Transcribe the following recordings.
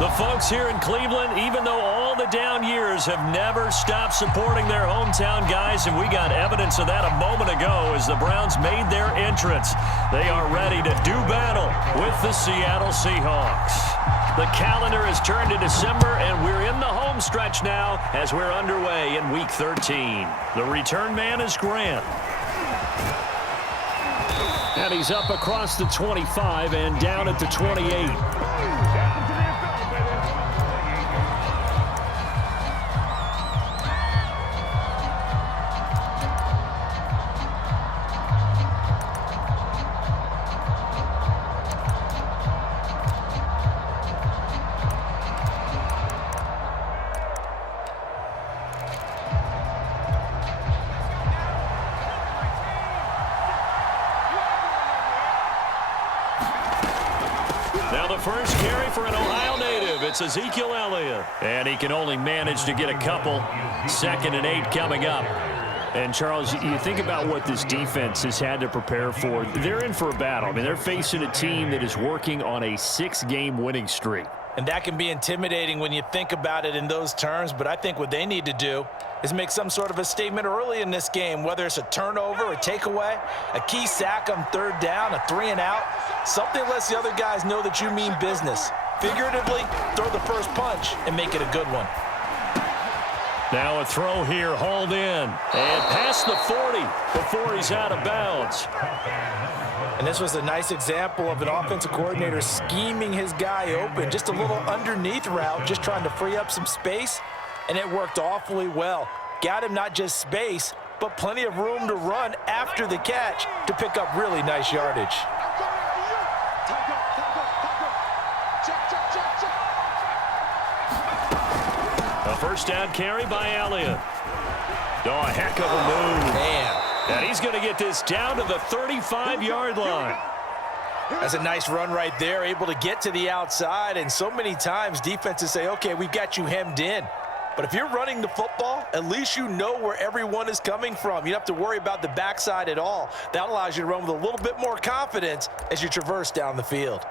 The folks here in Cleveland, even though all the down years, have never stopped supporting their hometown guys, and we got evidence of that a moment ago as the Browns made their entrance. They are ready to do battle with the Seattle Seahawks. The calendar has turned to December, and we're in the home stretch now as we're underway in Week 13. The return man is Grant. And he's up across the 25 and down at the 28. Now the first carry for an Ohio native. It's Ezekiel Elliott. And he can only manage to get a couple. 2nd and 8 coming up. And, Charles, you think about what this defense has had to prepare for. They're in for a battle. I mean, they're facing a team that is working on a 6-game winning streak. And that can be intimidating when you think about it in those terms. But I think what they need to do is make some sort of a statement early in this game, whether it's a turnover, a takeaway, a key sack on 3rd down, a 3-and-out. Something lets the other guys know that you mean business. Figuratively, throw the first punch and make it a good one. Now a throw here, hauled in, and past the 40 before he's out of bounds. And this was a nice example of an offensive coordinator scheming his guy open. Just a little underneath route, just trying to free up some space, and it worked awfully well. Got him not just space, but plenty of room to run after the catch to pick up really nice yardage. A first down carry by Elliott. Oh, a heck of a move. Man. And he's going to get this down to the 35-yard line. That's a nice run right there, able to get to the outside. And so many times defenses say, okay, we've got you hemmed in. But if you're running the football, at least you know where everyone is coming from. You don't have to worry about the backside at all. That allows you to run with a little bit more confidence as you traverse down the field.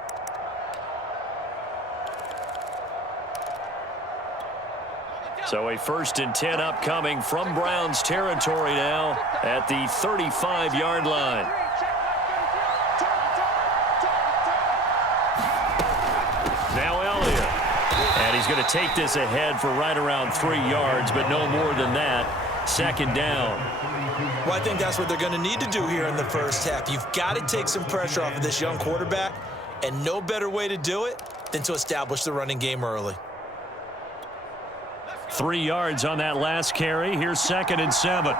So a 1st and 10 upcoming from Browns territory now at the 35-yard line. Now Elliott. And he's going to take this ahead for right around 3 yards, but no more than that. 2nd down. Well, I think that's what they're going to need to do here in the first half. You've got to take some pressure off of this young quarterback, and no better way to do it than to establish the running game early. 3 yards on that last carry. Here's 2nd and 7.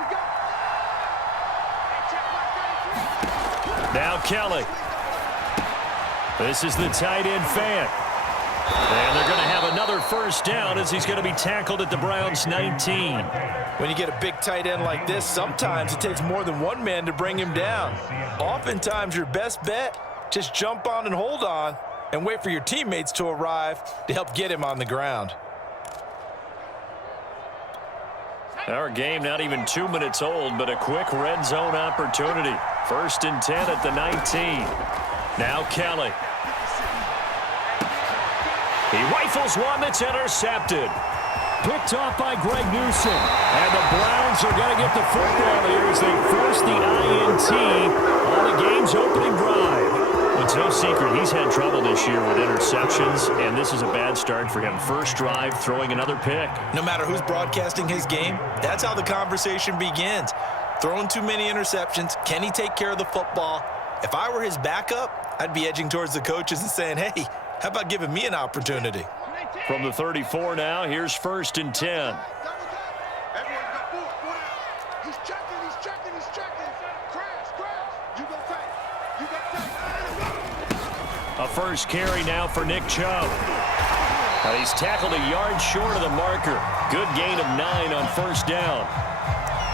Now Kelly. This is the tight end fan. And they're going to have another first down as he's going to be tackled at the Browns' 19. When you get a big tight end like this, sometimes it takes more than one man to bring him down. Oftentimes your best bet, just jump on and hold on and wait for your teammates to arrive to help get him on the ground. Our game not even 2 minutes old, but a quick red zone opportunity. 1st and 10 at the 19. Now Kelly. He rifles one that's intercepted. Picked off by Greg Newsom. And the Browns are going to get the football here as they force the INT on the game's opening drive. It's no secret he's had trouble this year with interceptions, and this is a bad start for him. First drive, throwing another pick. No matter who's broadcasting his game, that's how the conversation begins. Throwing too many interceptions, can he take care of the football? If I were his backup, I'd be edging towards the coaches and saying, hey, how about giving me an opportunity? From the 34 now, here's 1st and 10. A first carry now for Nick Chubb. Now he's tackled a yard short of the marker. Good gain of 9 on 1st down.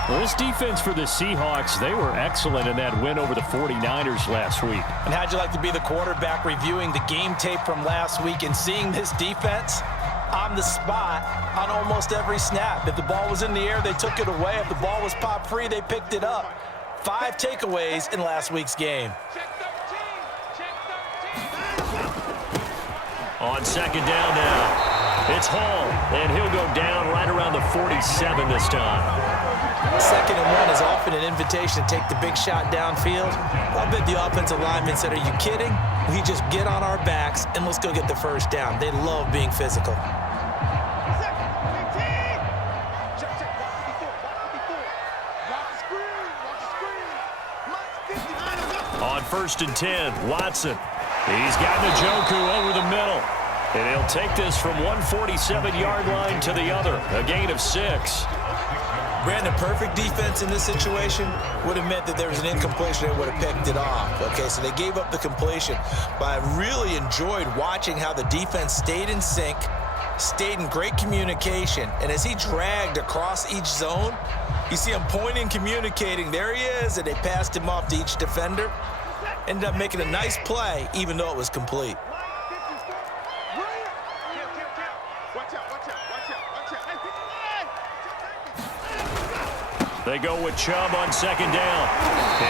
Well, this defense for the Seahawks, they were excellent in that win over the 49ers last week. And how'd you like to be the quarterback reviewing the game tape from last week and seeing this defense on the spot on almost every snap? If the ball was in the air, they took it away. If the ball was popped free, they picked it up. 5 takeaways in last week's game. On second down now, it's Hall, and he'll go down right around the 47 this time. 2nd and 1 is often an invitation to take the big shot downfield. I bet the offensive lineman said, are you kidding? We just get on our backs and let's go get the first down. They love being physical. On 1st and 10, Watson. He's got Njoku over the middle. And he'll take this from 147-yard line to the other. A gain of 6. Brandon, perfect defense in this situation would have meant that there was an incompletion and would have picked it off. Okay, so they gave up the completion. But I really enjoyed watching how the defense stayed in sync, stayed in great communication. And as he dragged across each zone, you see him pointing, communicating. There he is, and they passed him off to each defender. Ended up making a nice play, even though it was complete. They go with Chubb on 2nd down.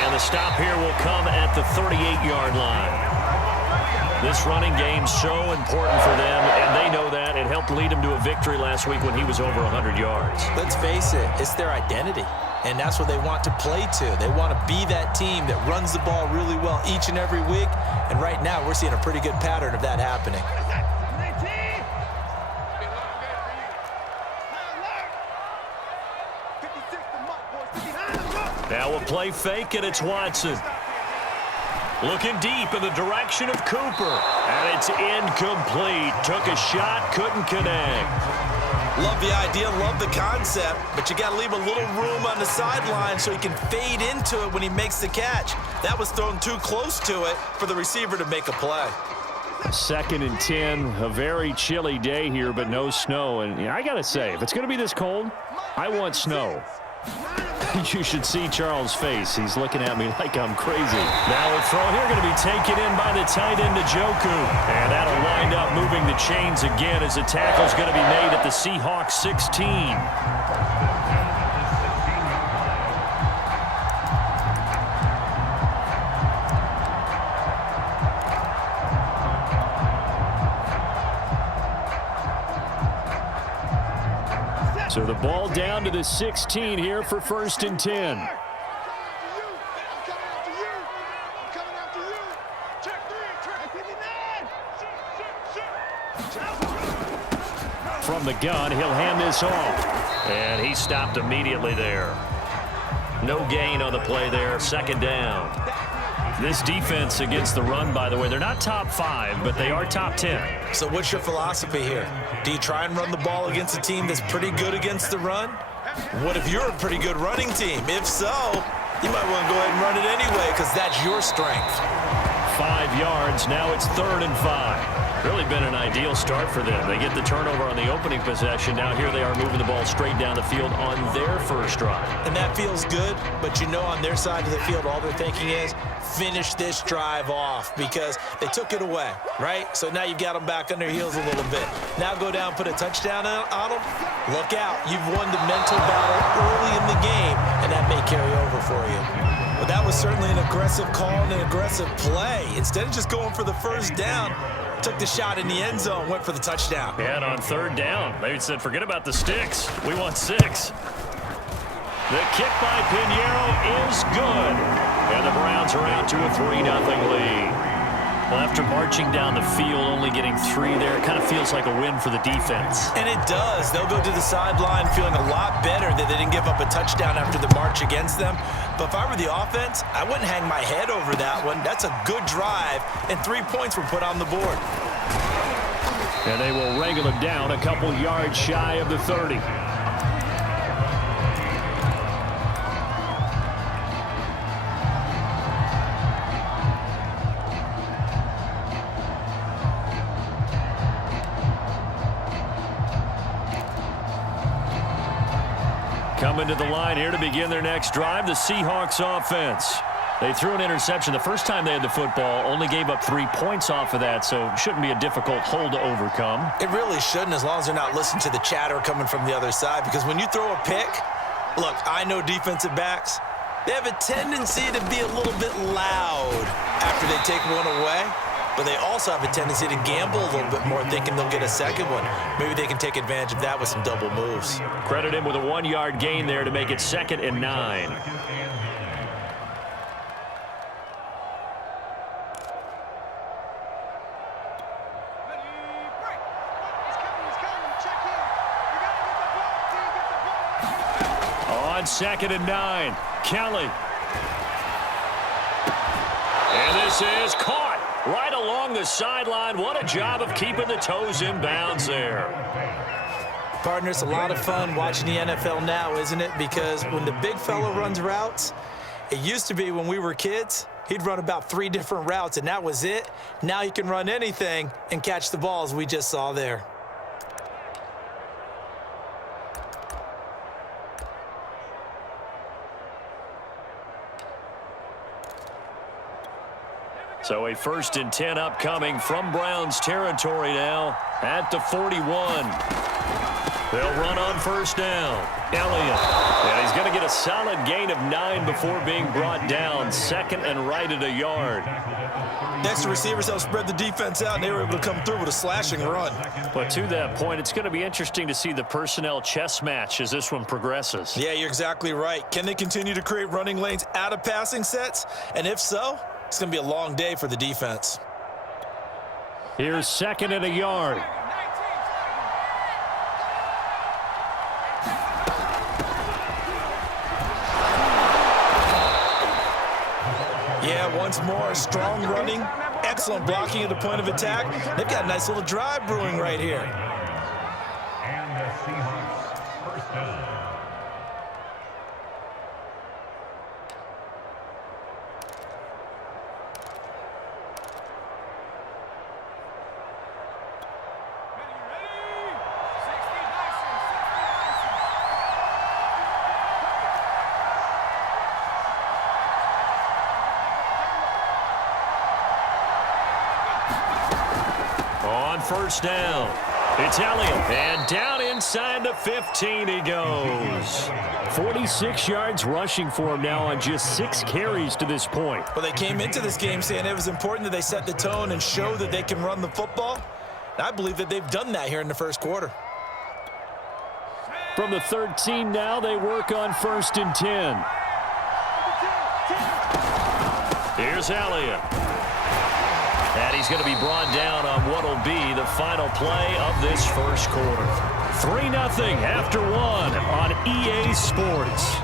And the stop here will come at the 38-yard line. This running game so important for them, and they know that. It helped lead them to a victory last week when he was over 100 yards. Let's face it, it's their identity. And that's what they want to play to. They want to be that team that runs the ball really well each and every week. And right now, we're seeing a pretty good pattern of that happening. Now a play fake, and it's Watson. Looking deep in the direction of Cooper. And it's incomplete. Took a shot, couldn't connect. Love the idea, love the concept, but you got to leave a little room on the sideline so he can fade into it when he makes the catch. That was thrown too close to it for the receiver to make a play. 2nd and 10, a very chilly day here, but no snow. And I got to say, if it's going to be this cold, I want snow. You should see Charles' face. He's looking at me like I'm crazy. Now a throw here going to be taken in by the tight end, Njoku. And that'll wind up moving the chains again as the tackle's going to be made at the Seahawks 16. So the ball down to the 16 here for 1st and 10. From the gun, he'll hand this off. And he stopped immediately there. No gain on the play there, 2nd down. This defense against the run, by the way, they're not top 5, but they are top 10. So what's your philosophy here? Do you try and run the ball against a team that's pretty good against the run? What if you're a pretty good running team? If so, you might want to go ahead and run it anyway because that's your strength. 5 yards. Now it's 3rd and 5. Really been an ideal start for them. They get the turnover on the opening possession. Now here they are moving the ball straight down the field on their first drive. And that feels good, but you know on their side of the field all they're thinking is finish this drive off because they took it away, right? So now you've got them back on their heels a little bit. Now go down, put a touchdown on them. Look out. You've won the mental battle early in the game, and that may carry over for you. But that was certainly an aggressive call and an aggressive play. Instead of just going for the first down, took the shot in the end zone, went for the touchdown. And on 3rd down, they said, forget about the sticks. We want 6. The kick by Pinheiro is good. And the Browns are out to a 3-0 lead. Well, after marching down the field, only getting 3 there, it kind of feels like a win for the defense. And it does. They'll go to the sideline feeling a lot better that they didn't give up a touchdown after the march against them. But if I were the offense, I wouldn't hang my head over that one. That's a good drive, and 3 points were put on the board. And they will wrangle him down a couple yards shy of the 30. Coming to the line here to begin their next drive, the Seahawks offense. They threw an interception the first time they had the football, only gave up 3 points off of that, so shouldn't be a difficult hole to overcome. It really shouldn't, as long as they're not listening to the chatter coming from the other side, because when you throw a pick, look, I know defensive backs, they have a tendency to be a little bit loud after they take one away. but they also have a tendency to gamble a little bit more, thinking they'll get a second one. Maybe they can take advantage of that with some double moves. Credit him with a 1-yard gain there to make it 2nd and 9. On 2nd and 9, Kelly. And this is caught right along the sideline. What a job of keeping the toes in bounds there. Partner, it's a lot of fun watching the NFL now, isn't it? Because when the big fella runs routes, it used to be when we were kids, he'd run about 3 different routes, and that was it. Now he can run anything and catch the balls we just saw there. So a 1st and 10 upcoming from Browns territory now at the 41. They'll run on 1st down. Elliott. And he's going to get a solid gain of 9 before being brought down. 2nd and right at a yard. Next to receivers help spread the defense out, and they were able to come through with a slashing run. But to that point, it's going to be interesting to see the personnel chess match as this one progresses. Yeah, you're exactly right. Can they continue to create running lanes out of passing sets? And if so, it's going to be a long day for the defense. Here's 2nd and a yard. Yeah, once more, strong running, excellent blocking at the point of attack. They've got a nice little drive brewing right here. And the Seahawks 1st down. On 1st down, it's Elliott. And down inside the 15 he goes. 46 yards rushing for him now on just 6 carries to this point. Well, they came into this game saying it was important that they set the tone and show that they can run the football. And I believe that they've done that here in the 1st quarter. From the 13 now, they work on 1st and 10. Here's Elliott. And he's going to be brought down on what will be the final play of this 1st quarter. 3-0 after 1 on EA Sports.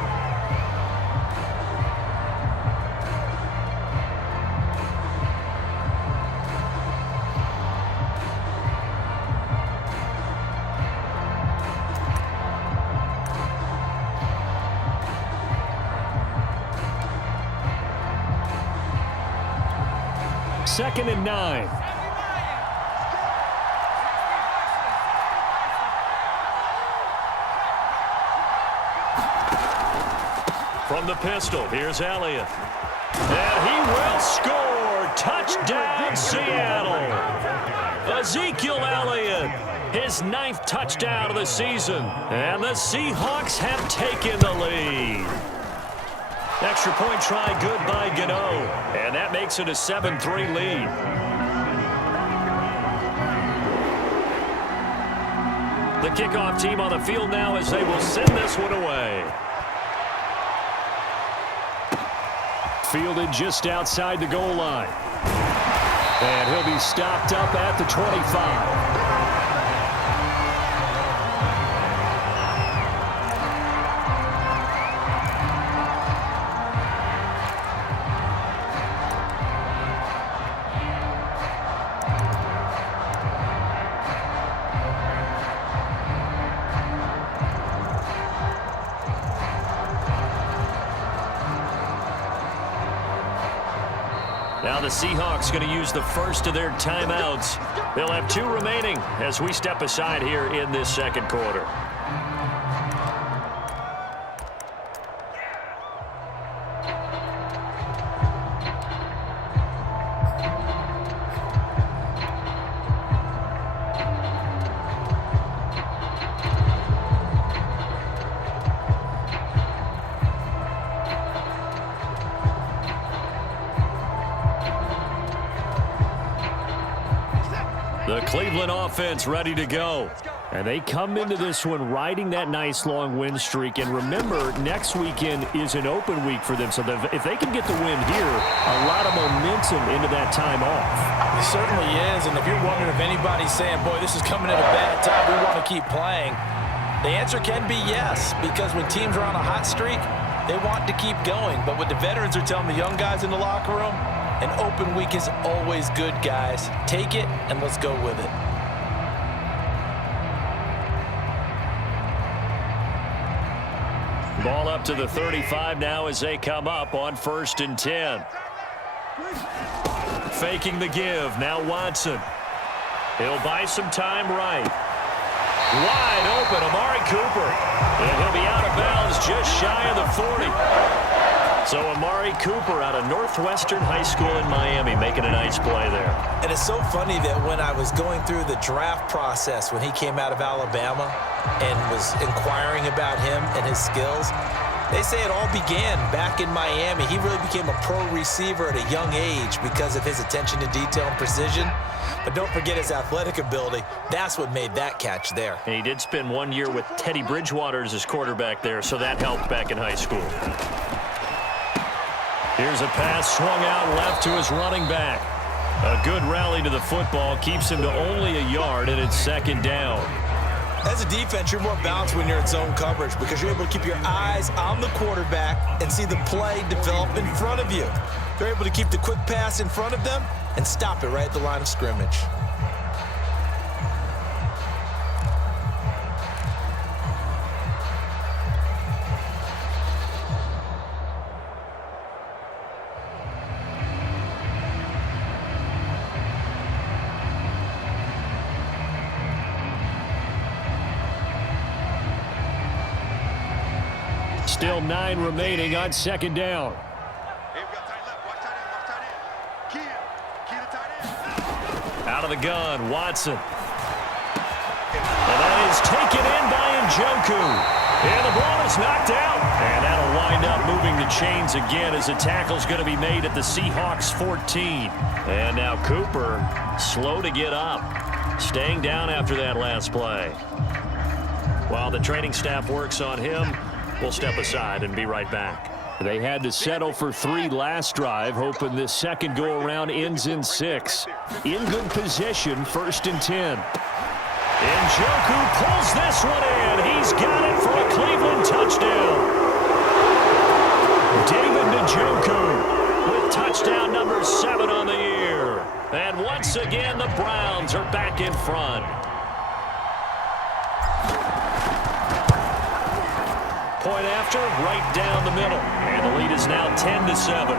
Second and 9. From the pistol, here's Elliott. And he will score. Touchdown, Seattle. Ezekiel Elliott, his 9th touchdown of the season. And the Seahawks have taken the lead. Extra point try good by Gano. And that makes it a 7-3 lead. The kickoff team on the field now as they will send this one away. Fielded just outside the goal line. And he'll be stopped up at the 25. Now the Seahawks going to use the first of their timeouts. They'll have 2 remaining as we step aside here in this 2nd quarter. Cleveland offense ready to go. And they come into this one riding that nice long win streak. And remember, next weekend is an open week for them. So if they can get the win here, a lot of momentum into that time off. It certainly is. And if you're wondering if anybody's saying, boy, this is coming at a bad time, we want to keep playing, the answer can be yes. Because when teams are on a hot streak, they want to keep going. But what the veterans are telling the young guys in the locker room, an open week is always good, guys. Take it, and let's go with it. Ball up to the 35 now as they come up on 1st and 10. Faking the give. Now Watson. He'll buy some time right. Wide open, Amari Cooper. And he'll be out of bounds just shy of the 40. So Amari Cooper out of Northwestern High School in Miami making a nice play there. And it's so funny that when I was going through the draft process when he came out of Alabama and was inquiring about him and his skills, they say it all began back in Miami. He really became a pro receiver at a young age because of his attention to detail and precision. But don't forget his athletic ability. That's what made that catch there. And he did spend 1 year with Teddy Bridgewater as his quarterback there, so that helped back in high school. Here's a pass swung out left to his running back. A good rally to the football keeps him to only a yard, and it's 2nd down. As a defense, you're more balanced when you're in zone coverage because you're able to keep your eyes on the quarterback and see the play develop in front of you. They're able to keep the quick pass in front of them and stop it right at the line of scrimmage. Still 9 remaining on 2nd down. Out of the gun, Watson. And that is taken in by Njoku. And the ball is knocked out. And that'll wind up moving the chains again as the tackle's going to be made at the Seahawks 14. And now Cooper, slow to get up. Staying down after that last play. While the training staff works on him, we'll step aside and be right back. They had to settle for 3 last drive, hoping this second go-around ends in 6. In good position, 1st and 10. Njoku pulls this one in. He's got it for a Cleveland touchdown. David Njoku with touchdown number 7 on the year. And once again, the Browns are back in front. Point after, right down the middle. And the lead is now 10-7.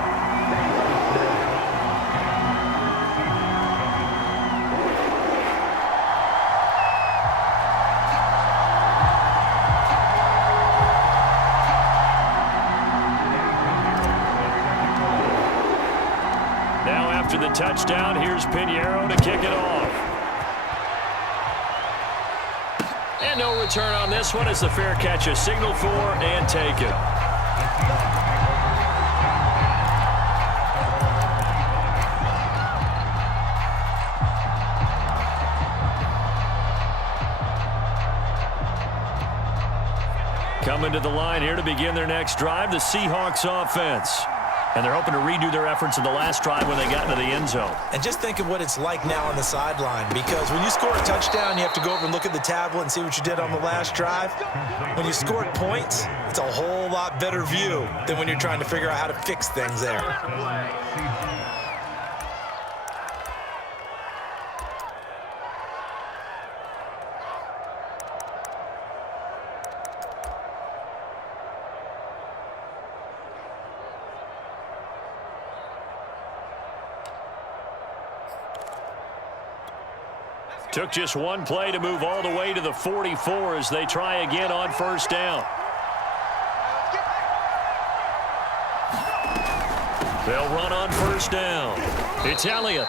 Now after the touchdown, here's Pinheiro to kick it off. And no return on this one as the fair catch is signaled for and taken. Coming to the line here to begin their next drive, the Seahawks offense. And they're hoping to redo their efforts in the last drive when they got into the end zone. And just think of what it's like now on the sideline, because when you score a touchdown, you have to go over and look at the tablet and see what you did on the last drive. When you scored points, it's a whole lot better view than when you're trying to figure out how to fix things there. Took just one play to move all the way to the 44 as they try again on 1st down. They'll run on 1st down. It's Elliott.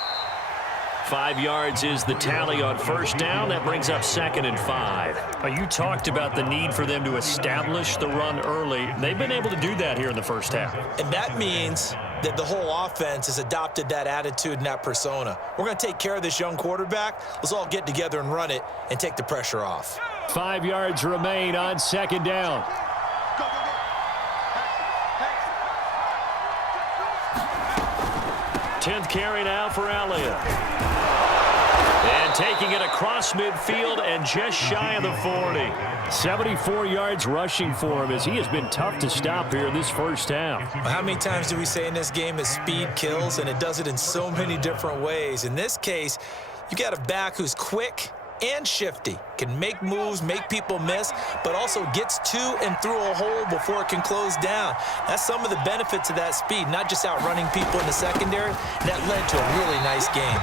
5 yards is the tally on first down. That brings up 2nd and 5. You talked about the need for them to establish the run early. They've been able to do that here in the first half. And that means that the whole offense has adopted that attitude and that persona. We're going to take care of this young quarterback. Let's all get together and run it and take the pressure off. 5 yards remain on 2nd down. Tenth carry now for Elliott. And taking it across midfield and just shy of the 40. 74 yards rushing for him as he has been tough to stop here in this first half. How many times do we say in this game that speed kills, and it does it in so many different ways? In this case, you got a back who's quick and shifty, can make moves, make people miss, but also gets to and through a hole before it can close down. That's some of the benefits of that speed, not just outrunning people in the secondary. That led to a really nice game.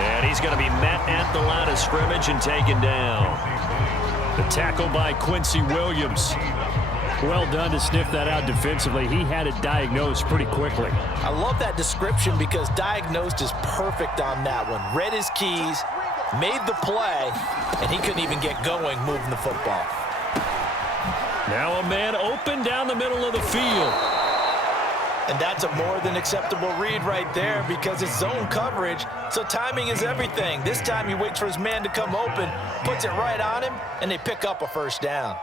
And he's going to be met at the line of scrimmage and taken down. The tackle by Quincy Williams. Well done to sniff that out defensively. He had it diagnosed pretty quickly. I love that description because diagnosed is perfect on that one. Read his keys, made the play, and he couldn't even get going moving the football. Now a man open down the middle of the field. And that's a more than acceptable read right there because it's zone coverage, so timing is everything. This time he waits for his man to come open, puts it right on him, and they pick up a first down.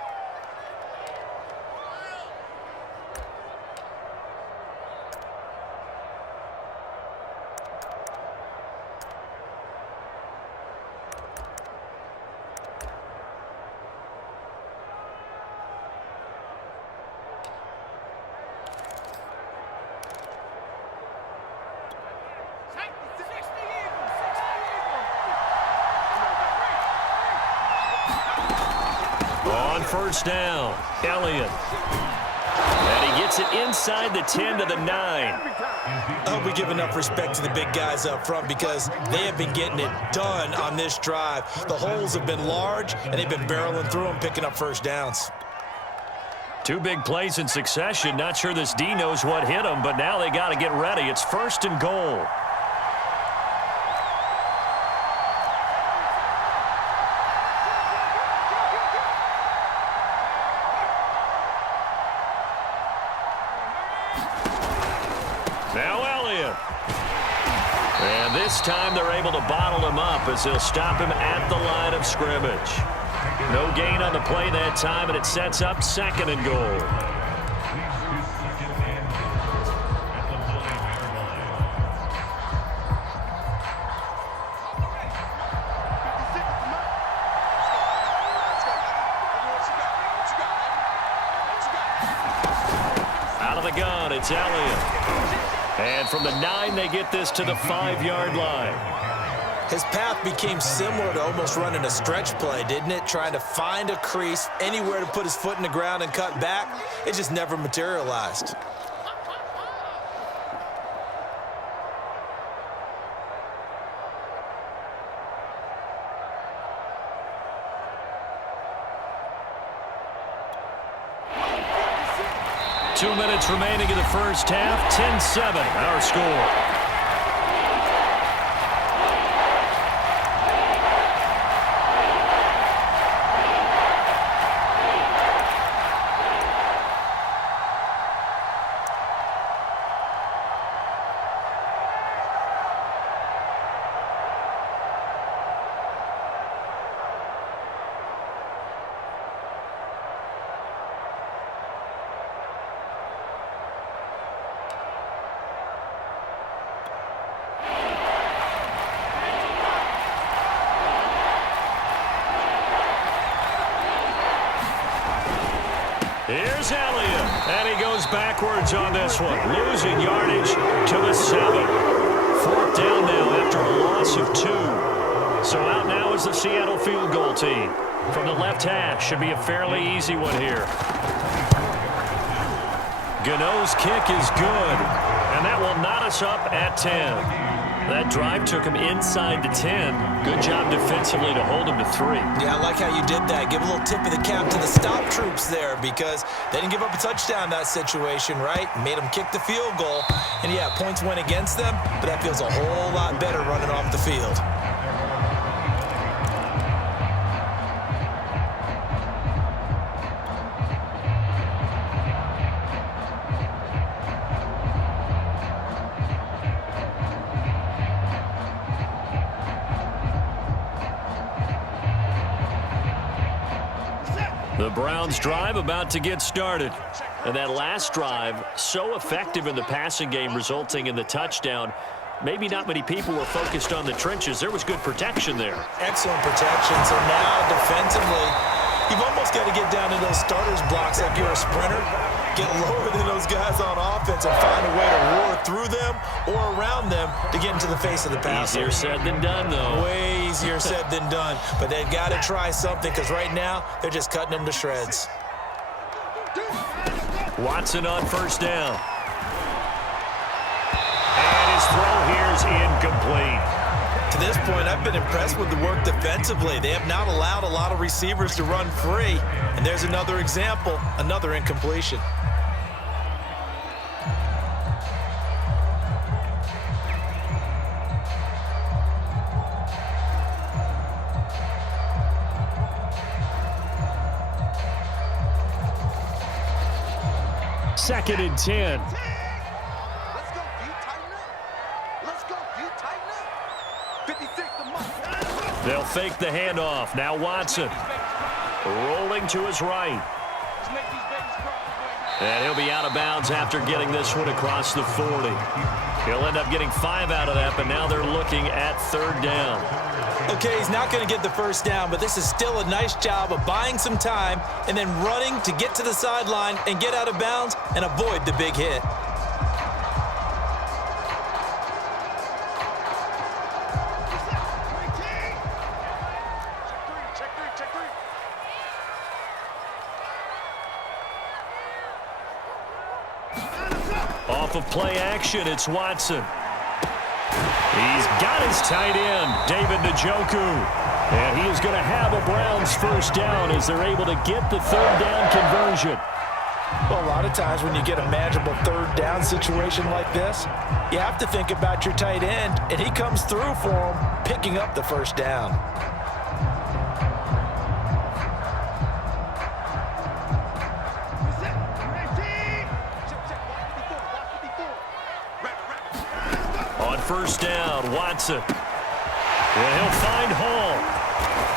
First down, Elliott. And he gets it inside the 10 to the 9. I hope we give enough respect to the big guys up front because they have been getting it done on this drive. The holes have been large, and they've been barreling through them, picking up first downs. 2 big plays in succession. Not sure this D knows what hit him, but now they got to get ready. It's 1st and goal. This time they're able to bottle him up as they'll stop him at the line of scrimmage. No gain on the play that time, and it sets up 2nd and goal. Out of the gun, it's Elliott. And from the 9, they get this to the 5-yard line. His path became similar to almost running a stretch play, didn't it? Trying to find a crease, anywhere to put his foot in the ground and cut back. It just never materialized. Two minutes remaining in the first half. 10-7, our score. Here's Elliott, and he goes backwards on this one, losing yardage to the 7. 4th down now after a loss of 2. So out now is the Seattle field goal team. From the left hash, should be a fairly easy one here. Gano's kick is good, and that will knot us up at 10. That drive took him inside the 10. Good job defensively to hold him to 3. Yeah, I like how you did that. Give a little tip of the cap to the stop troops there because they didn't give up a touchdown in that situation, right? Made them kick the field goal. And, yeah, points went against them, but that feels a whole lot better running off the field. The Browns drive about to get started. And that last drive, so effective in the passing game, resulting in the touchdown. Maybe not many people were focused on the trenches. There was good protection there. Excellent protection. So now defensively, you've almost got to get down to those starters blocks like you're a sprinter. Get lower than those guys on offense and find a way to roar through them or around them to get into the face of the passer. Easier said than done, though. Way easier said than done. But they've got to try something because right now they're just cutting them to shreds. Watson on first down. And his throw here is incomplete. To this point, I've been impressed with the work defensively. They have not allowed a lot of receivers to run free. And there's another example, another incompletion. Second and 10. Let's go, D. Tighten up. Let's go, D. Tighten up. 56 to Mike. They'll fake the handoff. Now Watson rolling to his right. And he'll be out of bounds after getting this one across the 40. He'll end up getting 5 out of that, but now they're looking at third down. Okay, he's not going to get the first down, but this is still a nice job of buying some time and then running to get to the sideline and get out of bounds and avoid the big hit. Off of play action, it's Watson. He's got his tight end, David Njoku. And he is going to have a Browns first down as they're able to get the third down conversion. Well, a lot of times when you get a manageable third down situation like this, you have to think about your tight end, and he comes through for him, picking up the first down. On first down, Watson. And he'll find Hall.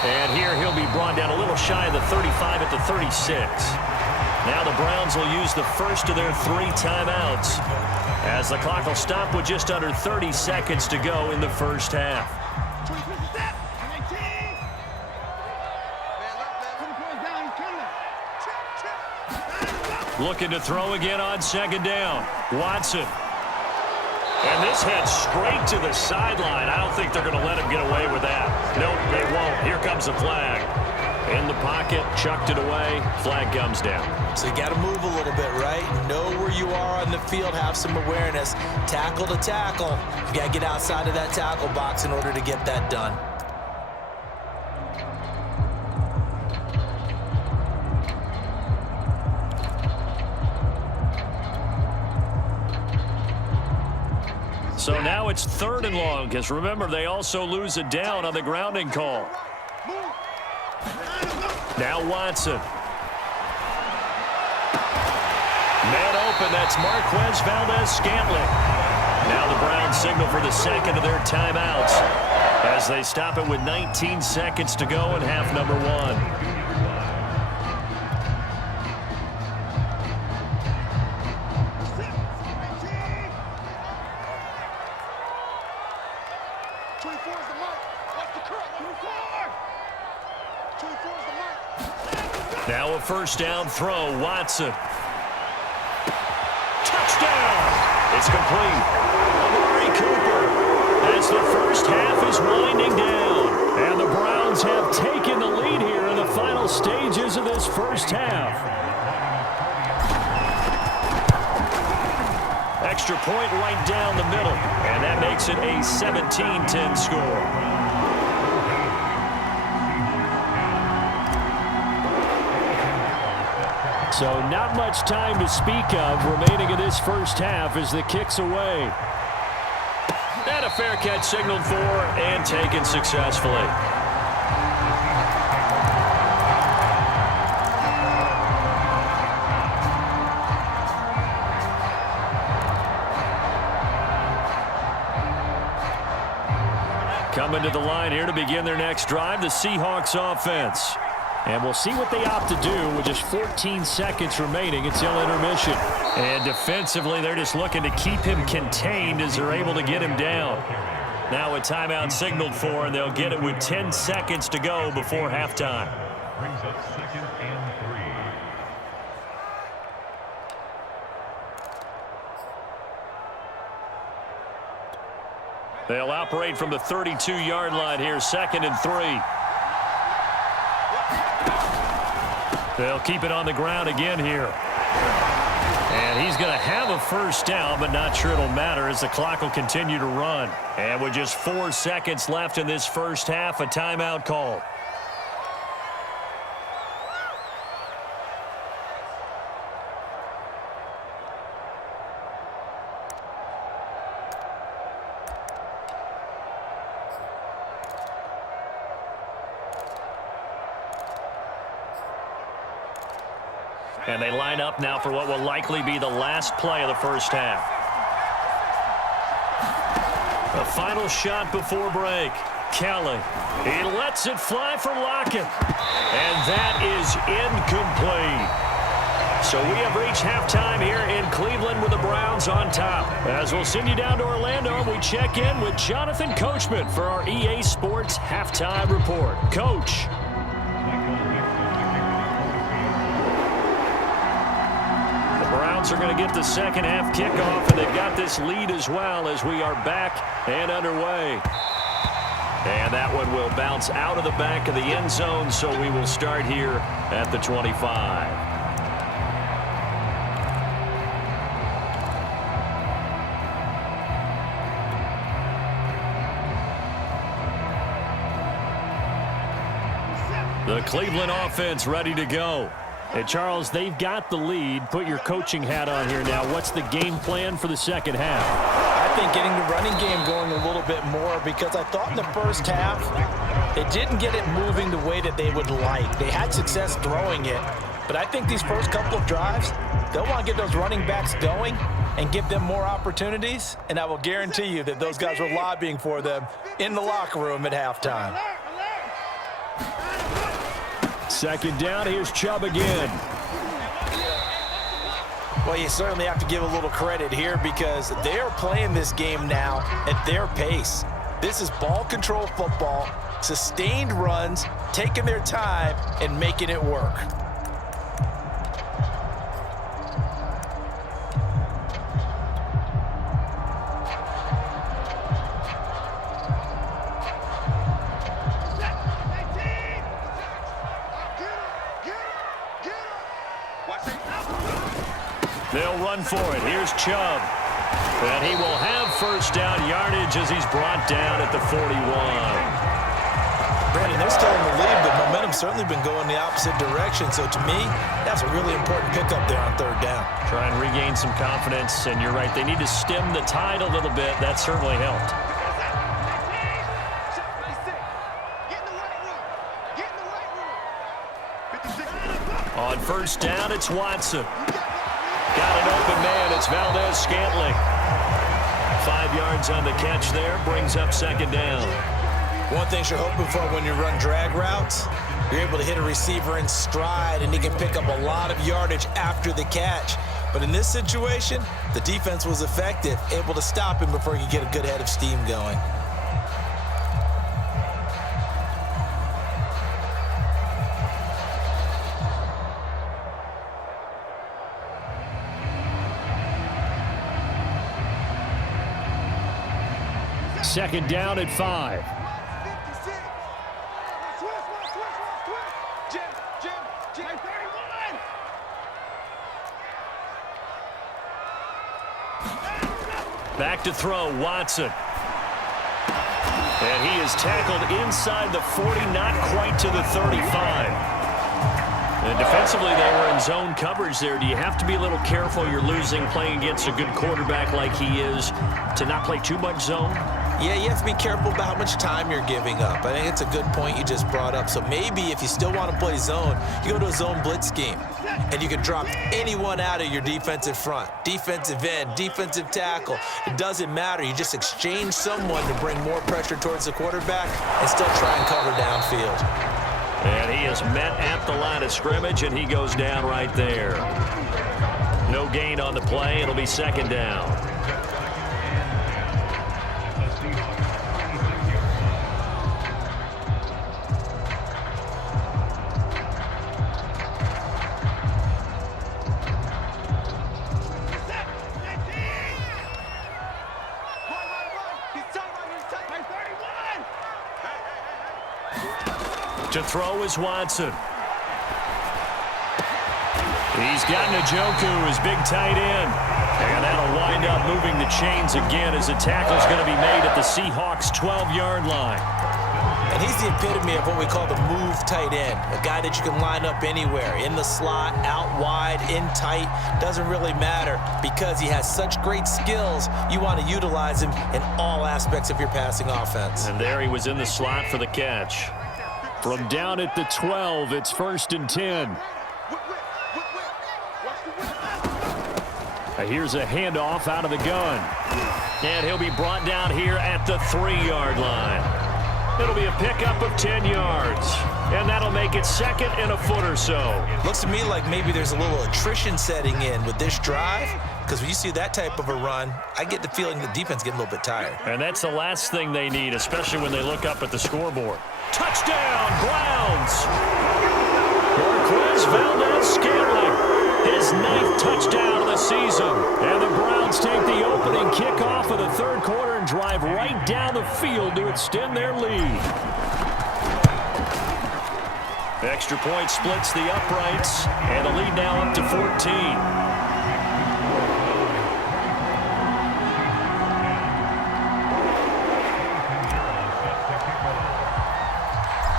And here he'll be brought down a little shy of the 35 at the 36. Now the Browns will use the first of their 3 timeouts as the clock will stop with just under 30 seconds to go in the first half. Looking to throw again on second down. Watson. And this heads straight to the sideline. I don't think they're going to let him get away with that. Nope, they won't. Here comes the flag. In the pocket, chucked it away. Flag comes down. So you got to move a little bit, right? Know where you are on the field. Have some awareness. Tackle to tackle. You got to get outside of that tackle box in order to get that done. So now it's third and long, because remember, they also lose a down on the grounding call. Now Watson. Man open, that's Marquez Valdez-Scantling. Now the Browns signal for the second of their timeouts as they stop it with 19 seconds to go in half number 1. Now a first down throw, Watson. Touchdown! It's complete. Amari Cooper as the first half is winding down. And the Browns have taken the lead here in the final stages of this first half. Extra extra point right down the middle. And that makes it a 17-10 score. So not much time to speak of remaining in this first half as the kick's away. And a fair catch signaled for and taken successfully. Coming to the line here to begin their next drive, the Seahawks offense. And we'll see what they opt to do with just 14 seconds remaining until intermission. And defensively, they're just looking to keep him contained as they're able to get him down. Now a timeout signaled for, and they'll get it with 10 seconds to go before halftime. Brings up 2nd and 3. They'll operate from the 32-yard line here, 2nd and 3. They'll keep it on the ground again here. And he's going to have a first down, but not sure it'll matter as the clock will continue to run. And with just 4 seconds left in this first half, a timeout call. And they line up now for what will likely be the last play of the first half. The final shot before break. Kelly. He lets it fly for Lockett. And that is incomplete. So we have reached halftime here in Cleveland with the Browns on top. As we'll send you down to Orlando, we check in with Jonathan Coachman for our EA Sports Halftime Report. Coach. Are going to get the second half kickoff, and they've got this lead as well as we are back and underway. And that one will bounce out of the back of the end zone, so we will start here at the 25. The Cleveland offense ready to go. And, Charles, they've got the lead. Put your coaching hat on here now. What's the game plan for the second half? I think getting the running game going a little bit more, because I thought in the first half they didn't get it moving the way that they would like. They had success throwing it, but I think these first couple of drives, they'll want to get those running backs going and give them more opportunities, and I will guarantee you that those guys were lobbying for them in the locker room at halftime. Second down, here's Chubb again. Well, you certainly have to give a little credit here because they're playing this game now at their pace. This is ball control football, sustained runs, taking their time and making it work. They'll run for it. Here's Chubb. And he will have first down yardage as he's brought down at the 41. Brandon, they're still in the lead, but momentum's certainly been going the opposite direction. So to me, that's a really important pickup there on third down. Try and regain some confidence, and you're right. They need to stem the tide a little bit. That certainly helped. On first down, it's Watson. Got an open man. It's Valdez-Scantling. 5 yards on the catch there. Brings up second down. One thing you're hoping for when you run drag routes, you're able to hit a receiver in stride, and he can pick up a lot of yardage after the catch. But in this situation, the defense was effective, able to stop him before he could get a good head of steam going. Second down at 5. Back to throw, Watson. And he is tackled inside the 40, not quite to the 35. And defensively, they were in zone coverage there. Do you have to be a little careful? You're losing playing against a good quarterback like he is to not play too much zone? Yeah, you have to be careful about how much time you're giving up. I think it's a good point you just brought up. So maybe if you still want to play zone, you go to a zone blitz scheme. And you can drop anyone out of your defensive front. Defensive end, defensive tackle. It doesn't matter. You just exchange someone to bring more pressure towards the quarterback and still try and cover downfield. And he is met at the line of scrimmage, and he goes down right there. No gain on the play. It'll be second down. To throw is Watson. He's got Njoku, his big tight end. And that'll wind up moving the chains again as the tackle's going to be made at the Seahawks' 12-yard line. And he's the epitome of what we call the move tight end. A guy that you can line up anywhere. In the slot, out wide, in tight. Doesn't really matter because he has such great skills. You want to utilize him in all aspects of your passing offense. And there he was in the slot for the catch. From down at the 12, it's 1st and 10. Here's a handoff out of the gun. And he'll be brought down here at the 3-yard line. It'll be a pickup of 10 yards. And that'll make it second and a foot or so. Looks to me like maybe there's a little attrition setting in with this drive. Because when you see that type of a run, I get the feeling the defense getting a little bit tired. And that's the last thing they need, especially when they look up at the scoreboard. Touchdown, Browns! Marquez Valdez-Scantling, his 9th touchdown of the season. And the Browns take the opening kickoff of the third quarter and drive right down the field to extend their lead. Extra point splits the uprights, and the lead now up to 14.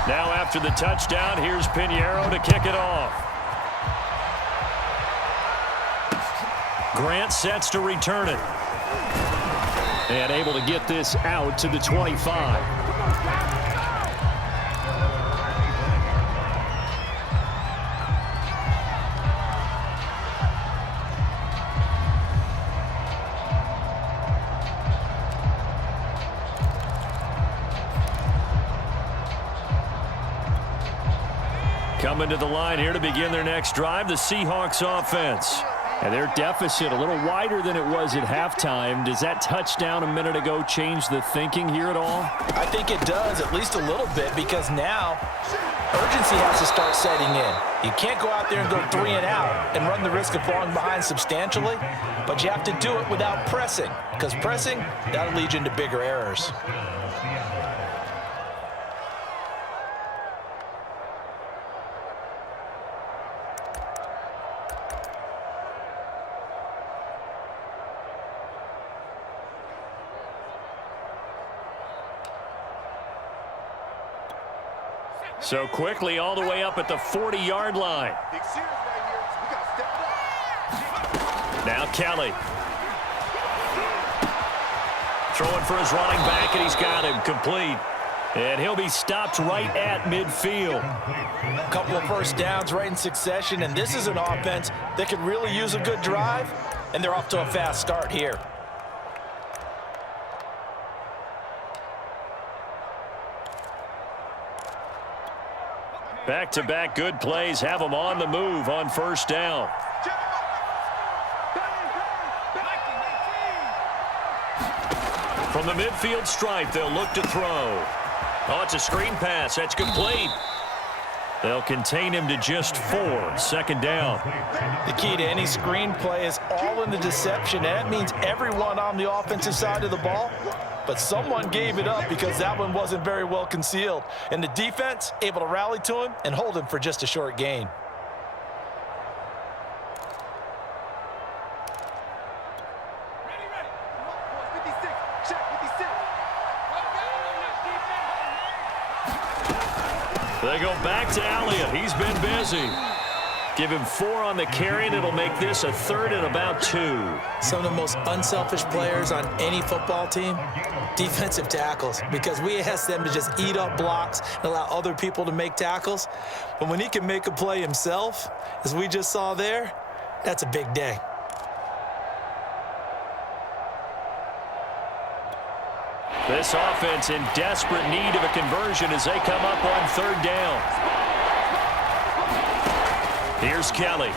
Now after the touchdown, here's Pinheiro to kick it off. Grant sets to return it. And able to get this out to the 25. Coming to the line here to begin their next drive, the Seahawks offense. And their deficit a little wider than it was at halftime. Does that touchdown a minute ago change the thinking here at all? I think it does, at least a little bit, because now urgency has to start setting in. You can't go out there and go 3 and out and run the risk of falling behind substantially, but you have to do it without pressing, because pressing, that'll lead you into bigger errors. So quickly all the way up at the 40-yard line. Now Kelly. Throwing for his running back, and he's got him complete. And he'll be stopped right at midfield. A couple of first downs right in succession, and this is an offense that could really use a good drive, and they're off to a fast start here. Back-to-back good plays have them on the move on first down. From the midfield stripe, they'll look to throw. Oh, it's a screen pass. That's complete. They'll contain him to just 4. Second down. The key to any screen play is all in the deception. And that means everyone on the offensive side of the ball. But someone gave it up because that one wasn't very well concealed. And the defense able to rally to him and hold him for just a short gain. go back to Elliott. He's been busy. Give him 4 on the carry, and it'll make this a 3rd and about 2. Some of the most unselfish players on any football team, defensive tackles, because we ask them to just eat up blocks and allow other people to make tackles. But when he can make a play himself, as we just saw there, that's a big day. This offense in desperate need of a conversion as they come up on 3rd down. Here's Kelly.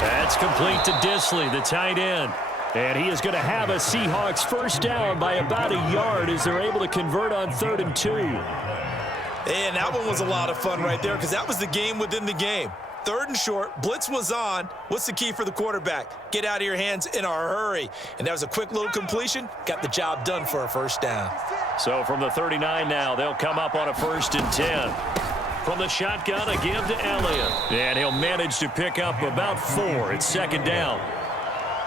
That's complete to Disley, the tight end. And he is going to have a Seahawks first down by about a yard as they're able to convert on 3rd and 2. And that one was a lot of fun right there because that was the game within the game. 3rd and short, blitz was on. What's the key for the quarterback? Get out of your hands in a hurry. And that was a quick little completion. Got the job done for a first down. So from the 39 now, they'll come up on a 1st and 10. From the shotgun, a give to Elliott. And he'll manage to pick up about 4. It's 2nd down.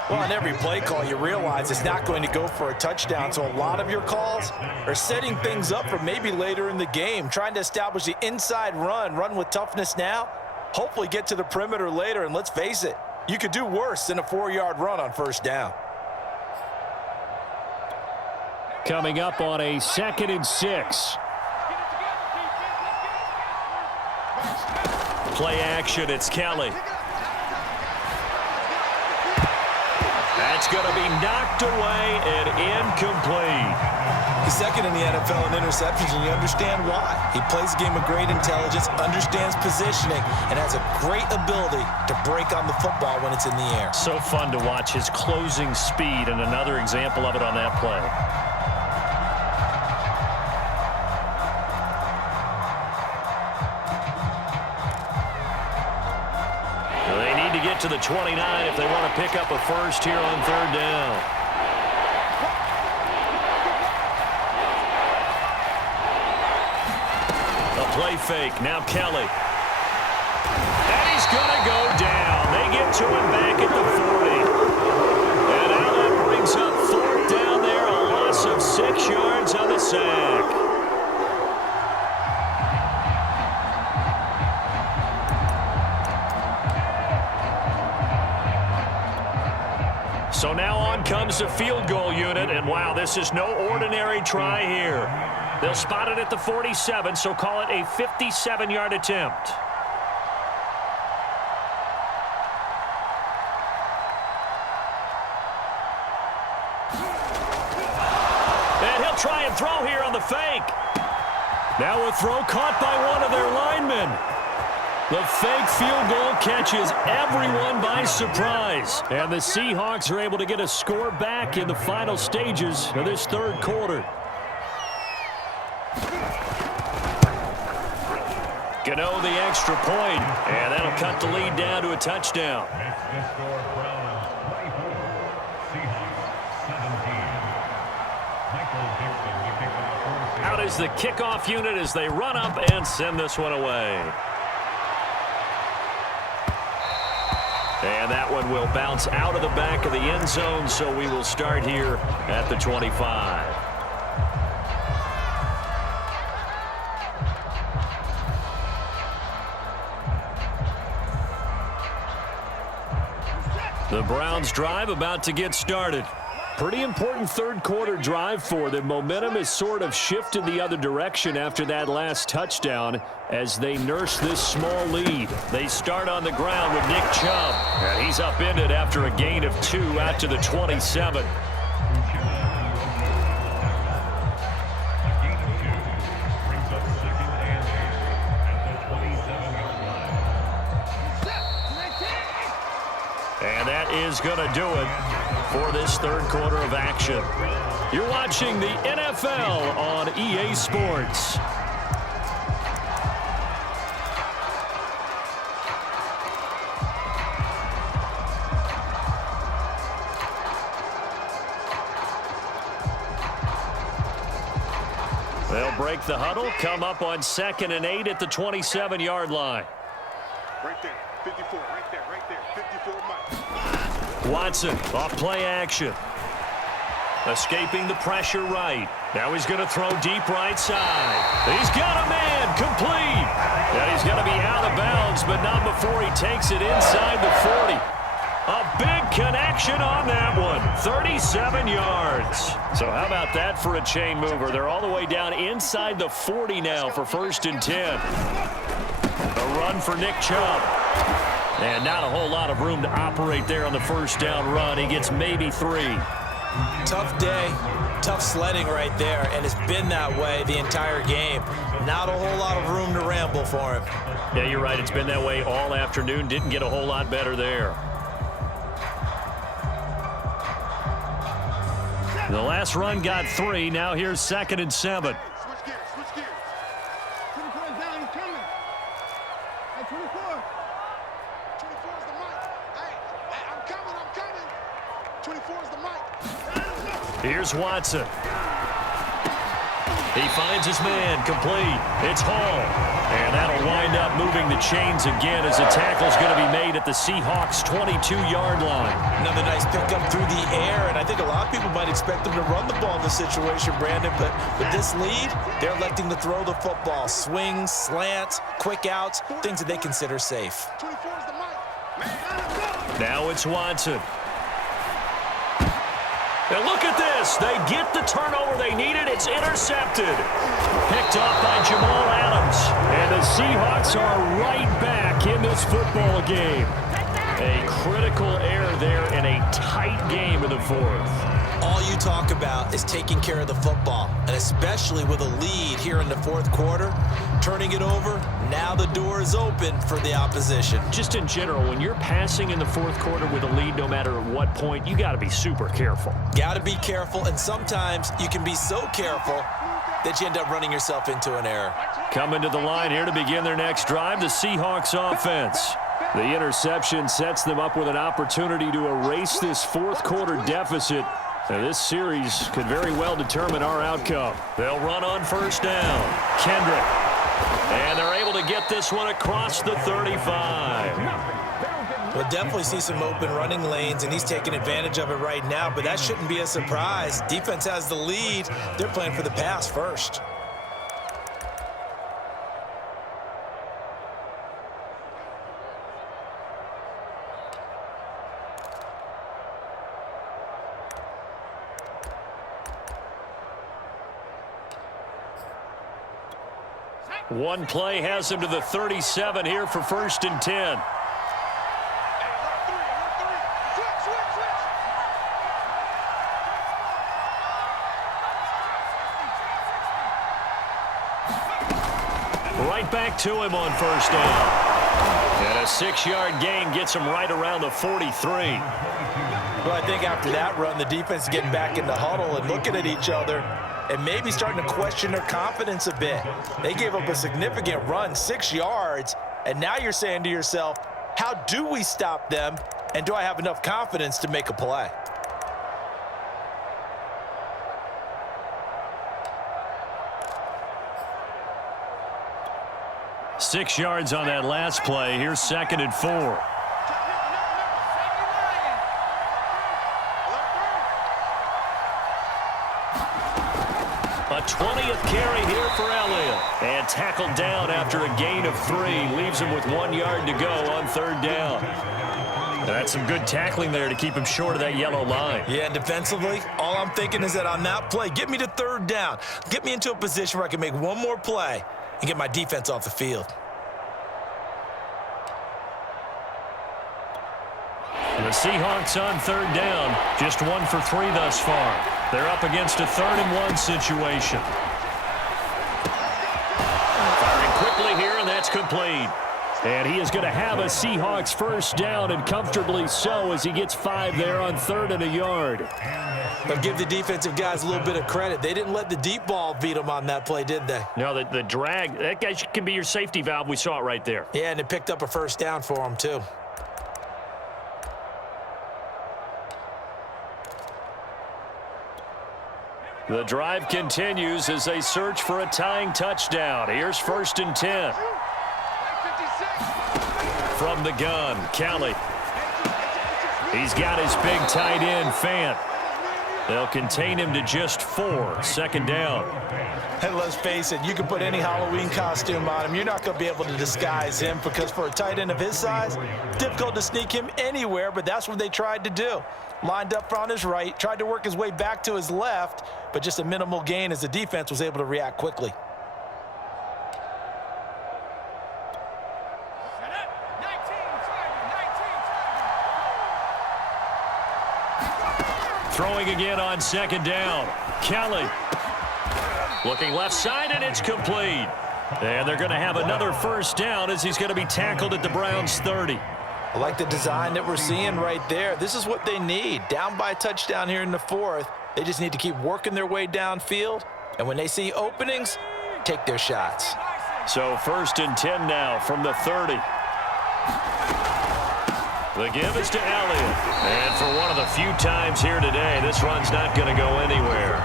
Well, on every play call, you realize it's not going to go for a touchdown. So a lot of your calls are setting things up for maybe later in the game, trying to establish the inside run with toughness now, hopefully get to the perimeter later. And let's face it, you could do worse than a 4-yard run on 1st down. Coming up on a 2nd and 6. Play action, it's Kelly. That's going to be knocked away and incomplete. He's 2nd in the NFL in interceptions, and you understand why. He plays a game of great intelligence, understands positioning, and has a great ability to break on the football when it's in the air. So fun to watch his closing speed, and another example of it on that play. Get to the 29 if they want to pick up a first here on 3rd down. A play fake. Now Kelly. And he's going to go down. They get to him back at the 40. And now that brings up 4th down there. A loss of 6 yards on the sack. So now on comes the field goal unit, and wow, this is no ordinary try here. They'll spot it at the 47, so call it a 57-yard attempt. And he'll try and throw here on the fake. Now a throw caught by one of their linemen. The fake field goal catches everyone by surprise. And the Seahawks are able to get a score back in the final stages of this 3rd quarter. Gano the extra point, and that'll cut the lead down to a touchdown. Next score, Browns 24, Seahawks 17. Michael Dixon to kick off. Out is the kickoff unit as they run up and send this one away. And that one will bounce out of the back of the end zone, so we will start here at the 25. The Browns drive about to get started. Pretty important 3rd quarter drive for them. Momentum has sort of shifted the other direction after that last touchdown as they nurse this small lead. They start on the ground with Nick Chubb, and he's upended after a gain of 2 out to the 27. And that is going to do it for this 3rd quarter of action. You're watching the NFL on EA Sports. They'll break the huddle, come up on 2nd and 8 at the 27-yard line. Right there, 54, right there, 54, Mike. Watson off play action. Escaping the pressure right. Now he's going to throw deep right side. He's got a man, complete. And he's going to be out of bounds, but not before he takes it inside the 40. A big connection on that one, 37 yards. So how about that for a chain mover? They're all the way down inside the 40 now for 1st and 10. A run for Nick Chubb. And not a whole lot of room to operate there on the 1st down run. He gets maybe 3. Tough day, tough sledding right there, and it's been that way the entire game. Not a whole lot of room to ramble for him. Yeah, you're right. It's been that way all afternoon. Didn't get a whole lot better there. The last run got 3. Now here's 2nd and 7. Switch gears, switch gears. 24 is down, he's coming. Hey, 24. 24 is the mic. Hey, I'm coming. 24 is the mic. Here's Watson. He finds his man, complete. It's Hall. And that'll wind up moving the chains again as the tackle's going to be made at the Seahawks' 22-yard line. Another nice pickup through the air, and I think a lot of people might expect them to run the ball in this situation, Brandon, but with this lead, they're electing to throw the football. Swings, slants, quick outs, things that they consider safe. 24 is the mic. Now it's Watson. And look at this. They get the turnover they needed. It's intercepted. Picked off by Jamal Adams. And the Seahawks are right back in this football game. A critical error there in a tight game in the 4th. All you talk about is taking care of the football, and especially with a lead here in the 4th quarter, turning it over, now the door is open for the opposition. Just in general, when you're passing in the 4th quarter with a lead, no matter at what point, you got to be super careful. Got to be careful, and sometimes you can be so careful that you end up running yourself into an error. Coming to the line here to begin their next drive, the Seahawks offense. The interception sets them up with an opportunity to erase this 4th quarter deficit. Now, this series could very well determine our outcome. They'll run on 1st down. Kendrick. And they're able to get this one across the 35. We'll definitely see some open running lanes, and he's taking advantage of it right now, but that shouldn't be a surprise. Defense has the lead. They're playing for the pass first. One play has him to the 37 here for 1st and 10. Right back to him on 1st down. And a 6-yard gain gets him right around the 43. Well, I think after that run, the defense is getting back in the huddle and looking at each other and maybe starting to question their confidence a bit. They gave up a significant run, 6 yards, and now you're saying to yourself, how do we stop them, and do I have enough confidence to make a play? Six yards on that last play. Here's 2nd and 4. A 20th carry here for Elliott. And tackled down after a gain of 3. Leaves him with 1 yard to go on 3rd down. That's some good tackling there to keep him short of that yellow line. Yeah, and defensively, all I'm thinking is that on that play, get me to 3rd down. Get me into a position where I can make one more play and get my defense off the field. The Seahawks on 3rd down. Just 1 for 3 thus far. They're up against a 3rd and 1 situation. Firing quickly here, and that's complete. And he is going to have a Seahawks 1st down, and comfortably so, as he gets 5 there on 3rd and a yard. But give the defensive guys a little bit of credit. They didn't let the deep ball beat them on that play, did they? No, the drag, that guy can be your safety valve. We saw it right there. Yeah, and it picked up a 1st down for them, too. The drive continues as they search for a tying touchdown. Here's 1st and 10. From the gun, Kelly. He's got his big tight end, Fant. They'll contain him to just 4. Second down. And let's face it, you can put any Halloween costume on him. You're not going to be able to disguise him because for a tight end of his size, difficult to sneak him anywhere, but that's what they tried to do. Lined up on his right, tried to work his way back to his left, but just a minimal gain as the defense was able to react quickly. Throwing again on second down. Kelly looking left side, and it's complete. And they're going to have another first down as he's going to be tackled at the Browns' 30. I like the design that we're seeing right there. This is what they need. Down by a touchdown here in the 4th. They just need to keep working their way downfield. And when they see openings, take their shots. So 1st and 10 now from the 30. The give is to Elliott. And for one of the few times here today, this run's not going to go anywhere.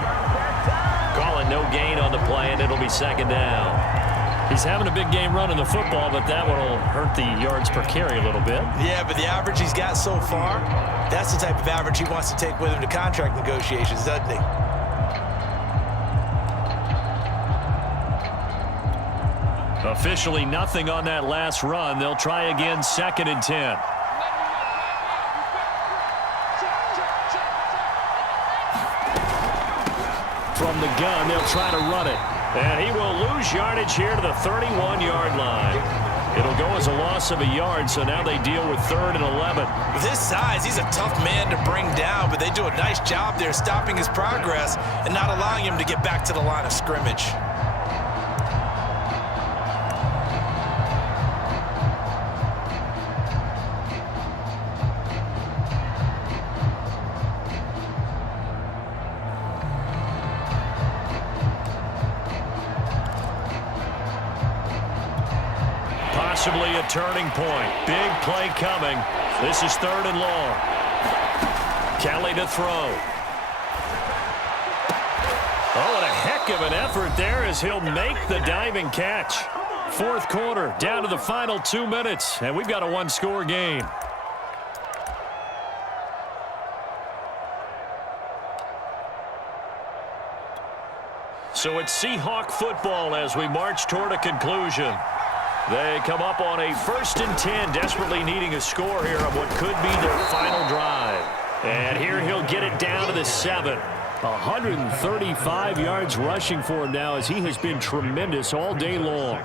Calling no gain on the play, and it'll be second down. He's having a big game running the football, but that one will hurt the yards per carry a little bit. Yeah, but the average he's got so far, that's the type of average he wants to take with him to contract negotiations, doesn't he? Officially nothing on that last run. They'll try again, 2nd and 10. From the gun, they'll try to run it. And he will lose yardage here to the 31-yard line. It'll go as a loss of a yard, so now they deal with 3rd and 11. With his size, he's a tough man to bring down, but they do a nice job there stopping his progress and not allowing him to get back to the line of scrimmage. Possibly a turning point. Big play coming. This is 3rd and long. Kelly to throw. Oh, and a heck of an effort there as he'll make the diving catch. 4th quarter, down to the final 2 minutes, and we've got a 1-score game. So it's Seahawk football as we march toward a conclusion. They come up on a 1st and 10, desperately needing a score here on what could be their final drive. And here he'll get it down to the 7. 135 yards rushing for him now as he has been tremendous all day long.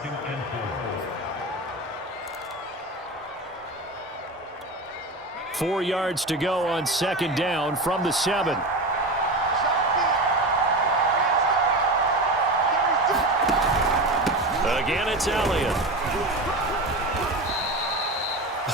Four yards to go on 2nd down from the 7. Again, it's Elliott.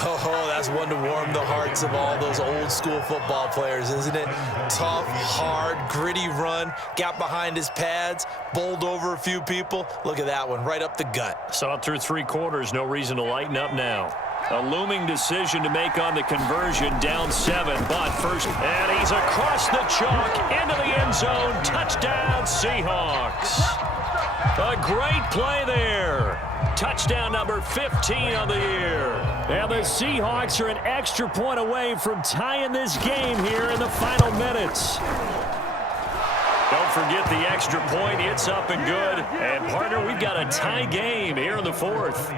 Oh, that's one to warm the hearts of all those old school football players, isn't it? Tough, hard, gritty run, got behind his pads, bowled over a few people. Look at that one, right up the gut. Saw it through 3 quarters, no reason to lighten up now. A looming decision to make on the conversion, down 7, but first, and he's across the chalk, into the end zone, touchdown Seahawks. A great play there. Touchdown number 15 on the year. And the Seahawks are an extra point away from tying this game here in the final minutes. Don't forget the extra point. It's up and good. And, partner, we've got a tie game here in the 4th.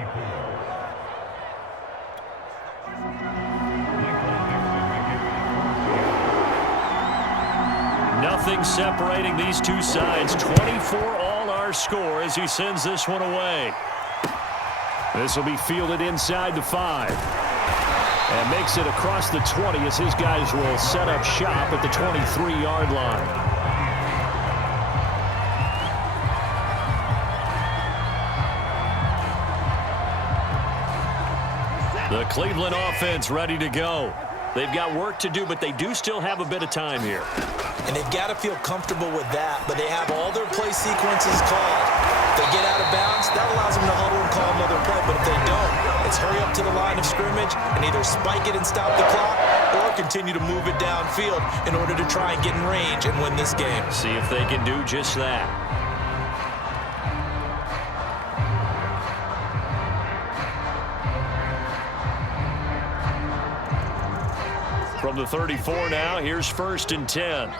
Nothing separating these two sides. 24 all our score as he sends this one away. This will be fielded inside the 5. And makes it across the 20 as his guys will set up shop at the 23-yard line. The Cleveland offense ready to go. They've got work to do, but they do still have a bit of time here. And they've got to feel comfortable with that, but they have all their play sequences called. If they get out of bounds, that allows them to huddle and call another play, but if they don't, it's hurry up to the line of scrimmage and either spike it and stop the clock or continue to move it downfield in order to try and get in range and win this game. See if they can do just that. From the 34 now, here's 1st and 10.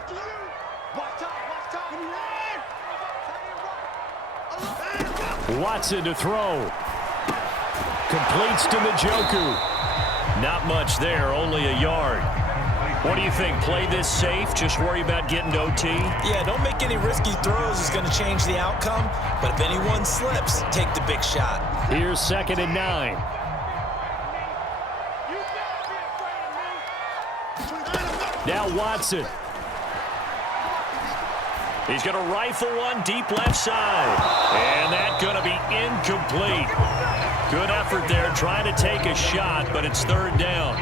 Watson to throw. Completes to Njoku. Not much there, only a yard. What do you think? Play this safe? Just worry about getting to OT? Yeah, don't make any risky throws. It's going to change the outcome. But if anyone slips, take the big shot. Here's 2nd and 9. Now Watson. He's going to rifle one deep left side. And that's going to be incomplete. Good effort there trying to take a shot, but it's 3rd down.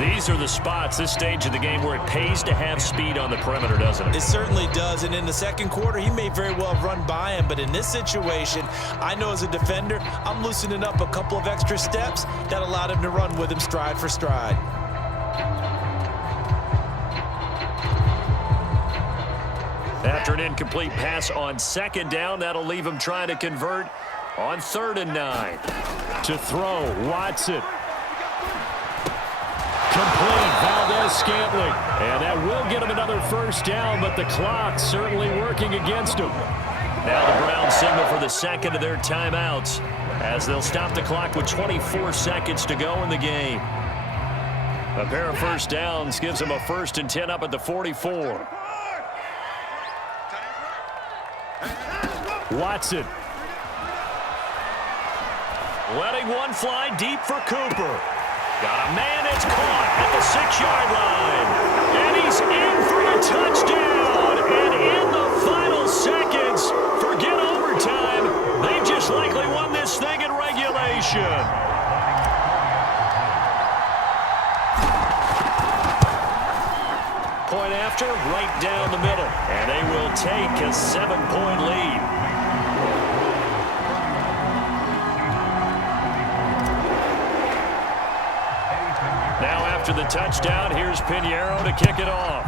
These are the spots, this stage of the game, where it pays to have speed on the perimeter, doesn't it? It certainly does, and in the 2nd quarter, he may very well run by him, but in this situation, I know as a defender, I'm loosening up a couple of extra steps that allowed him to run with him stride for stride. After an incomplete pass on 2nd down, that'll leave him trying to convert on 3rd and 9. To throw, Watson. Complete, Valdez-Scantling. And that will get him another 1st down, but the clock's certainly working against him. Now the Browns signal for the 2nd of their timeouts as they'll stop the clock with 24 seconds to go in the game. A pair of 1st downs gives them a 1st and 10 up at the 44. Watson. Letting one fly deep for Cooper. Got a man, it's caught at the 6-yard line. And he's in for a touchdown. And in the final seconds, forget overtime, they just likely won this thing in regulation. Point after, right down the middle. And they will take a 7-point lead. After the touchdown, here's Pinheiro to kick it off.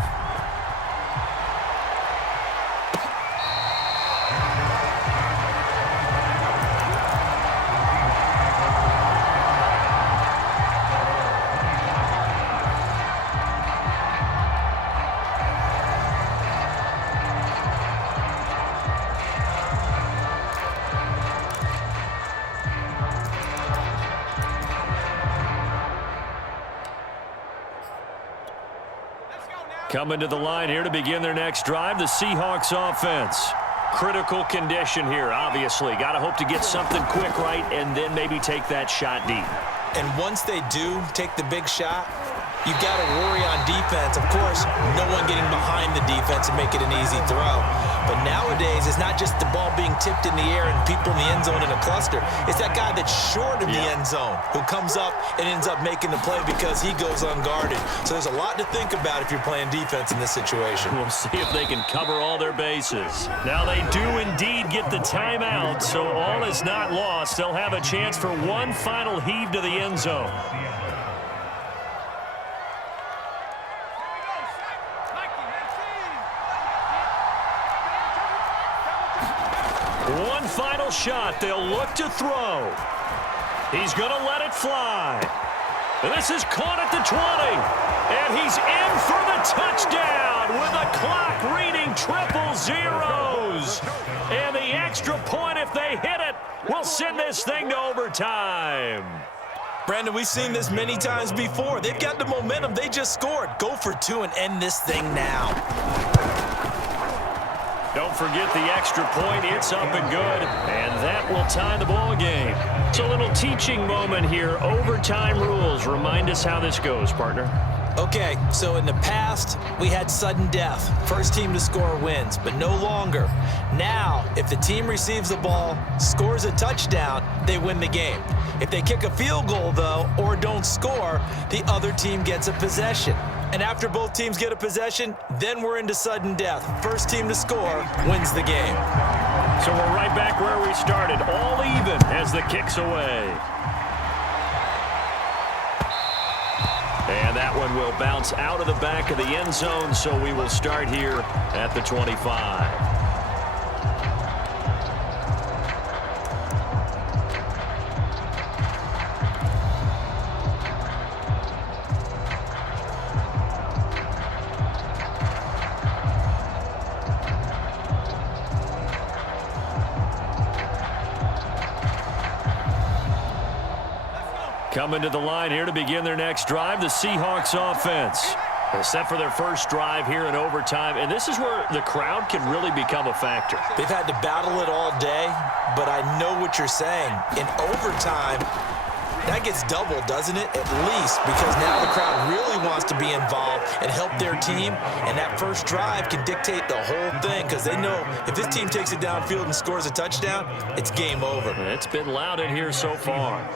Coming to the line here to begin their next drive, the Seahawks offense. Critical condition here, obviously. Got to hope to get something quick right and then maybe take that shot deep. And once they do take the big shot, you got to worry on defense. Of course, no one getting behind the defense and make it an easy throw. But nowadays, it's not just the ball being tipped in the air and people in the end zone in a cluster. It's that guy that's short of the end zone who comes up and ends up making the play because he goes unguarded. So there's a lot to think about if you're playing defense in this situation. We'll see if they can cover all their bases. Now they do indeed get the timeout, so all is not lost. They'll have a chance for one final heave to the end zone. One final shot. They'll look to throw. He's going to let it fly. This is caught at the 20. And he's in for the touchdown with the clock reading triple zeros. And the extra point, if they hit it, will send this thing to overtime. Brandon, we've seen this many times before. They've got the momentum. They just scored. Go for 2 and end this thing now. Don't forget the extra point. It's up and good. And that will tie the ball game. It's a little teaching moment here. Overtime rules. Remind us how this goes, partner. Okay, so in the past, we had sudden death. First team to score wins, but no longer. Now, if the team receives the ball, scores a touchdown, they win the game. If they kick a field goal, though, or don't score, the other team gets a possession. And after both teams get a possession, then we're into sudden death. First team to score wins the game. So we're right back where we started, all even as the kick's away. And that one will bounce out of the back of the end zone, so we will start here at the 25. Coming to the line here to begin their next drive, the Seahawks offense. They're set for their first drive here in overtime, and this is where the crowd can really become a factor. They've had to battle it all day, but I know what you're saying. In overtime, that gets doubled, doesn't it? At least, because now the crowd really wants to be involved and help their team, and that first drive can dictate the whole thing because they know if this team takes it downfield and scores a touchdown, it's game over. It's been loud in here so far.